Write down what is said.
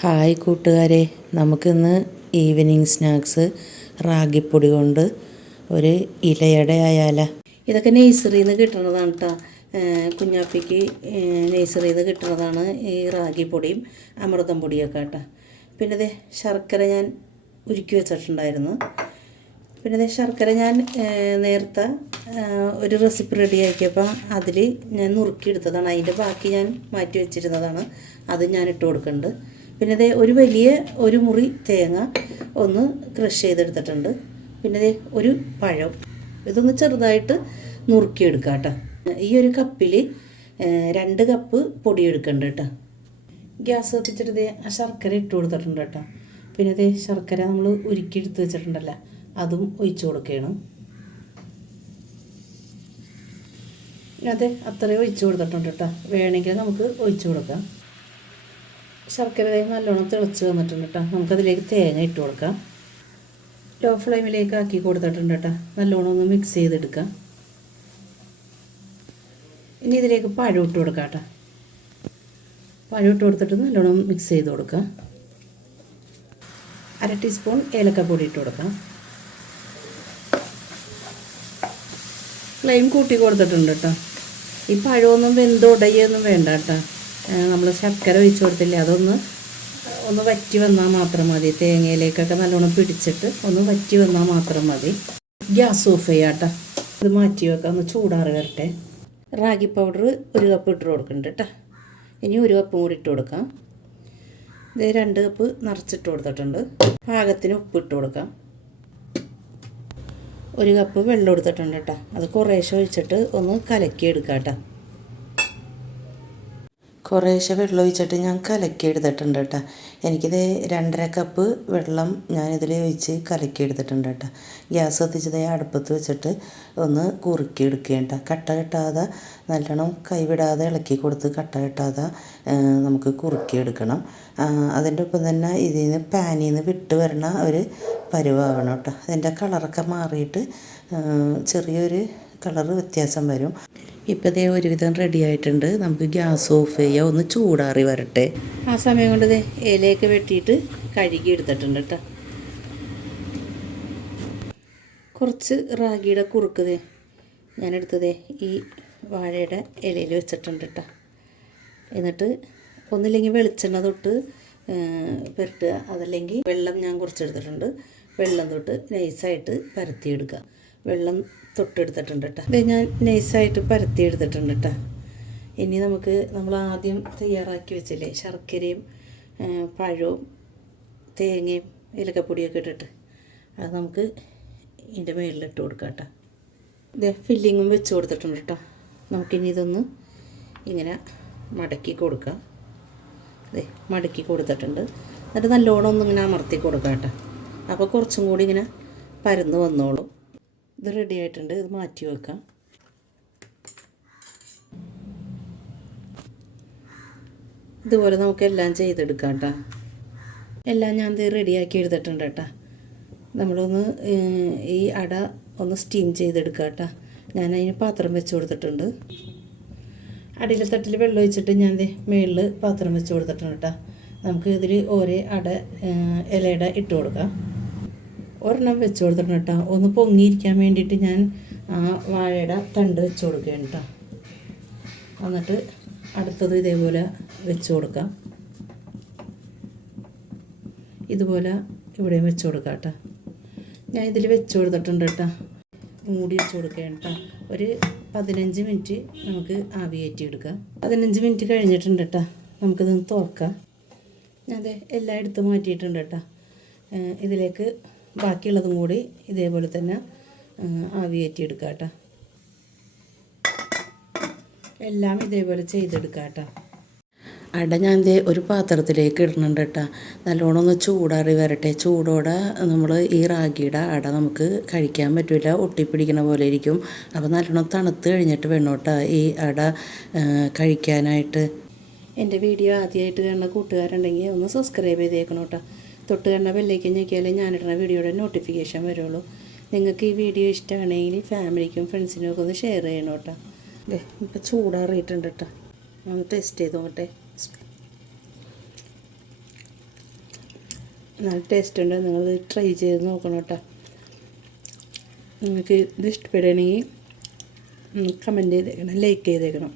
Hi കൂട്ടുകാരെ, നമുക്കിന്ന് evening snacks റാഗിപ്പൊടി കൊണ്ട് ഒരു ഇലയട ആയാലോ. ഇതൊക്കെ നഴ്സറിയിൽ നിന്ന് കിട്ടുന്നതാണ് കേട്ടോ. കുഞ്ഞാപ്പിക്ക് നഴ്സറിയിൽ നിന്ന് കിട്ടുന്നതാണ് ഈ റാഗിപ്പൊടിയും അമൃതം പൊടിയൊക്കെ കേട്ടോ. പിന്നെ ഇത് ശർക്കര ഞാൻ ഉരുക്കി വെച്ചിട്ടുണ്ടായിരുന്നു. പിന്നെ ഇത് ശർക്കര ഞാൻ നേരത്തെ ഒരു റെസിപ്പി റെഡിയാക്കിയപ്പോൾ അതിൽ ഞാൻ നുറുക്കിയെടുത്തതാണ്. അതിൻ്റെ ബാക്കി ഞാൻ മാറ്റി വെച്ചിരുന്നതാണ്. അത് ഞാൻ ഇട്ട് കൊടുക്കുന്നുണ്ട്. പിന്നെ ഇത് ഒരു മുറി തേങ്ങ ഒന്ന് ക്രഷ് ചെയ്തെടുത്തിട്ടുണ്ട്. പിന്നെ ഇത് ഒരു പഴം, ഇതൊന്ന് ചെറുതായിട്ട് നുറുക്കിയെടുക്കാം കേട്ടോ. ഈ ഒരു കപ്പിൽ 2 കപ്പ് പൊടി എടുക്കുന്നുണ്ട് കേട്ടോ. ഗ്യാസ് കത്തിച്ചിട്ട് ആ ശർക്കര ഇട്ട് കൊടുത്തിട്ടുണ്ട് കേട്ടോ. പിന്നെ ഇത് ശർക്കര നമ്മൾ ഉരുക്കിയെടുത്ത് വെച്ചിട്ടുണ്ടല്ലോ, അതും ഒഴിച്ചു കൊടുക്കണം. അതെ, അത്രയും ഒഴിച്ചു കൊടുത്തിട്ടുണ്ട് കേട്ടോ. വേണമെങ്കിൽ നമുക്ക് ഒഴിച്ചു കൊടുക്കാം. ശർക്കര നല്ലോണം തിളച്ച് വന്നിട്ടുണ്ട് കേട്ടോ. നമുക്കതിലേക്ക് തേങ്ങ ഇട്ട് കൊടുക്കാം. ലോ ഫ്ലെയിമിലേക്ക് ആക്കി കൊടുത്തിട്ടുണ്ട് കേട്ടോ. നല്ലോണം ഒന്ന് മിക്സ് ചെയ്തെടുക്കാം. ഇനി ഇതിലേക്ക് പഴം ഇട്ട് കൊടുക്കാം കേട്ടോ. പഴം ഇട്ട് കൊടുത്തിട്ട് നല്ലോണം മിക്സ് ചെയ്ത് കൊടുക്കാം. 1/2 ടീസ്പൂൺ ഏലക്കപ്പൊടി ഇട്ട് കൊടുക്കാം. ഫ്ലെയിം കൂട്ടി കൊടുത്തിട്ടുണ്ട് കേട്ടോ. ഈ പഴമൊന്നും വെന്തുടയൊന്നും വേണ്ട കേട്ടോ. നമ്മൾ ശർക്കര ഒഴിച്ച് കൊടുത്തില്ലേ, ഒന്ന് വറ്റി വന്നാൽ മാത്രം മതി. തേങ്ങയിലേക്കൊക്കെ നല്ലോണം പിടിച്ചിട്ട് ഒന്ന് വറ്റി വന്നാൽ മാത്രം മതി. ഗ്യാസ് ഓഫ് ചെയ്യാം കേട്ടോ. ഇത് മാറ്റി വെക്കാം, ഒന്ന് ചൂടാറി വരട്ടെ. റാഗി പൗഡർ 1 കപ്പ് ഇട്ട് കൊടുക്കുന്നുണ്ട് കേട്ടോ. ഇനി 1 കപ്പ് കൂടി ഇട്ട് കൊടുക്കാം. ഇത് 2 കപ്പ് നിറച്ചിട്ട് കൊടുത്തിട്ടുണ്ട്. പാകത്തിന് ഉപ്പ് ഇട്ട് കൊടുക്കാം. 1 കപ്പ് വെള്ളം എടുത്തിട്ടുണ്ട് കേട്ടോ. അത് കുറേശ്ശെ ഒഴിച്ചിട്ട് ഒന്ന് കലക്കി എടുക്കാം കേട്ടോ. കുറേശ്ശെ വെള്ളം ഒഴിച്ചിട്ട് ഞാൻ കലക്കി എടുത്തിട്ടുണ്ട് കേട്ടോ. എനിക്കിത് 2.5 കപ്പ് വെള്ളം ഞാനിതിൽ ഒഴിച്ച് കലക്കി എടുത്തിട്ടുണ്ട് കേട്ടോ. ഗ്യാസ് കത്തിച്ചത് അടുപ്പത്ത് വെച്ചിട്ട് ഒന്ന് കുറുക്കി എടുക്കേണ്ട. കട്ട കെട്ടാതെ നല്ലോണം കൈവിടാതെ ഇളക്കി കൊടുത്ത് കട്ട കെട്ടാതെ നമുക്ക് കുറുക്കി എടുക്കണം. അതിൻ്റെ ഒപ്പം തന്നെ പാനിൽ നിന്ന് വിട്ട് വരണ ഒരു പരുവാകണം കേട്ടോ. അതിൻ്റെ കളറൊക്കെ മാറിയിട്ട് ചെറിയൊരു കളറ് വ്യത്യാസം വരും. ഇപ്പോൾ ഇതേ ഒരുവിധം റെഡി ആയിട്ടുണ്ട്. നമുക്ക് ഗ്യാസ് ഓഫ് ചെയ്യാം, ഒന്ന് ചൂടാറി വരട്ടെ. ആ സമയം കൊണ്ട് ഇലയൊക്കെ വെട്ടിയിട്ട് കഴുകി എടുത്തിട്ടുണ്ട് കേട്ടോ. കുറച്ച് റാഗിയുടെ കുറുക്ക് ഞാനെടുത്തത് ഈ വാഴയുടെ ഇലയിൽ വെച്ചിട്ടുണ്ട് കേട്ടോ. എന്നിട്ട് ഒന്നില്ലെങ്കിൽ വെളിച്ചെണ്ണ തൊട്ട് പുരട്ടുക, അതല്ലെങ്കിൽ വെള്ളം ഞാൻ കുറച്ചെടുത്തിട്ടുണ്ട്. വെള്ളം തൊട്ട് നൈസായിട്ട് പരത്തിയെടുക്കുക. വെള്ളം തൊട്ടെടുത്തിട്ടുണ്ട് കേട്ടോ. ഇത് ഞാൻ നൈസായിട്ട് പരത്തിയെടുത്തിട്ടുണ്ട് കേട്ടോ. ഇനി നമ്മൾ ആദ്യം തയ്യാറാക്കി വെച്ചില്ലേ ശർക്കരയും പഴവും തേങ്ങയും ഏലക്കപ്പൊടിയൊക്കെ ഇട്ടിട്ട്, അത് നമുക്ക് ഇതിൻ്റെ മുകളിലിട്ട് കൊടുക്കാം കേട്ടോ. ഇത് ഫില്ലിങ്ങും വെച്ച് കൊടുത്തിട്ടുണ്ട് കേട്ടോ. നമുക്കിനി ഇതൊന്ന് ഇങ്ങനെ മടക്കി കൊടുക്കാം. അതെ, മടക്കി കൊടുത്തിട്ടുണ്ട്. എന്നിട്ട് നല്ലോണം ഒന്നിങ്ങനെ അമർത്തി കൊടുക്കാം കേട്ടോ. അപ്പോൾ കുറച്ചും കൂടി ഇങ്ങനെ പരന്ന് വന്നോളും. ഇത് റെഡി ആയിട്ടുണ്ട്. ഇത് മാറ്റി വെക്കാം. ഇതുപോലെ നമുക്കെല്ലാം ചെയ്തെടുക്കാം കേട്ടോ. എല്ലാം ഞാൻ ഇത് റെഡിയാക്കി എടുത്തിട്ടുണ്ട് കേട്ടോ. നമ്മളൊന്ന് ഈ അട ഒന്ന് സ്റ്റീം ചെയ്തെടുക്കാം കേട്ടോ. ഞാനതിന് പാത്രം വെച്ച് കൊടുത്തിട്ടുണ്ട്. അടിയിലെ തട്ടിൽ വെള്ളം ഒഴിച്ചിട്ട് ഞാൻ മുകളിൽ പാത്രം വെച്ച് കൊടുത്തിട്ടുണ്ട് കേട്ടോ. നമുക്ക് ഇതിൽ ഓരോ ഇലയുടെ ഇട്ട് കൊടുക്കാം. ഒരെണ്ണം വെച്ച് കൊടുത്തിട്ടുണ്ട് കേട്ടോ. ഒന്ന് പൊങ്ങിയിരിക്കാൻ വേണ്ടിയിട്ട് ഞാൻ വാഴയുടെ തണ്ട് വെച്ച് കൊടുക്കുകയാണ് കേട്ടോ. എന്നിട്ട് അടുത്തത് ഇതേപോലെ വെച്ച് കൊടുക്കാം. ഇതുപോലെ ഇവിടെയും വെച്ച് കൊടുക്കാം കേട്ടോ. ഞാൻ ഇതിൽ വെച്ച് കൊടുത്തിട്ടുണ്ട് കേട്ടോ. മൂടി വെച്ച് കൊടുക്കുകയാണ് കേട്ടോ. ഒരു 15 മിനിറ്റ് നമുക്ക് ആവി കയറ്റിയെടുക്കാം. 15 മിനിറ്റ് കഴിഞ്ഞിട്ടുണ്ട് കേട്ടോ. നമുക്കിതൊന്ന് തുറക്കാം. ഞാൻ എല്ലാം എടുത്ത് മാറ്റിയിട്ടുണ്ട് കേട്ടോ. ഇതിലേക്ക് ബാക്കിയുള്ളതും കൂടി ഇതേപോലെ തന്നെ ആവി കയറ്റിയെടുക്കാം കേട്ടോ. എല്ലാം ഇതേപോലെ ചെയ്തെടുക്കാം കേട്ടോ. അട ഞാൻ ഒരു പാത്രത്തിലേക്ക് ഇടുന്നുണ്ട് കേട്ടോ. നല്ലോണം ഒന്ന് ചൂടാറി വരട്ടെ. ചൂടോടെ നമ്മൾ ഈ റാഗിയുടെ അട നമുക്ക് കഴിക്കാൻ പറ്റില്ല, ഒട്ടിപ്പിടിക്കണ പോലെ ഇരിക്കും. അപ്പോൾ നല്ലോണം തണുത്ത് കഴിഞ്ഞിട്ട് വേണം കേട്ടോ ഈ അട കഴിക്കാനായിട്ട്. എൻ്റെ വീഡിയോ ആദ്യമായിട്ട് കാണുന്ന കൂട്ടുകാരുണ്ടെങ്കിൽ ഒന്ന് സബ്സ്ക്രൈബ് ചെയ്തേക്കണം കേട്ടോ. തൊട്ട് കണ്ട ബെല്ലേക്ക് ഞെക്കിയാലേ ഞാനിടുന്ന വീഡിയോയുടെ നോട്ടിഫിക്കേഷൻ വരുള്ളൂ. നിങ്ങൾക്ക് ഈ വീഡിയോ ഇഷ്ടമാണെങ്കിൽ ഫാമിലിക്കും ഫ്രണ്ട്സിനും ഒക്കെ ഒന്ന് ഷെയർ ചെയ്യണം കേട്ടോ. ഇപ്പോൾ ചൂടാറിയിട്ടുണ്ട് കേട്ടോ. ഒന്ന് ടേസ്റ്റ് ചെയ്ത് നോക്കട്ടെ. നല്ല ടേസ്റ്റ് ഉണ്ട്. നിങ്ങൾ ട്രൈ ചെയ്ത് നോക്കണം കേട്ടോ. നിങ്ങൾക്ക് ഇത് ഇഷ്ടപ്പെടുകയാണെങ്കിൽ കമൻറ്റ് ചെയ്തേക്കണം, ലൈക്ക് ചെയ്തേക്കണം.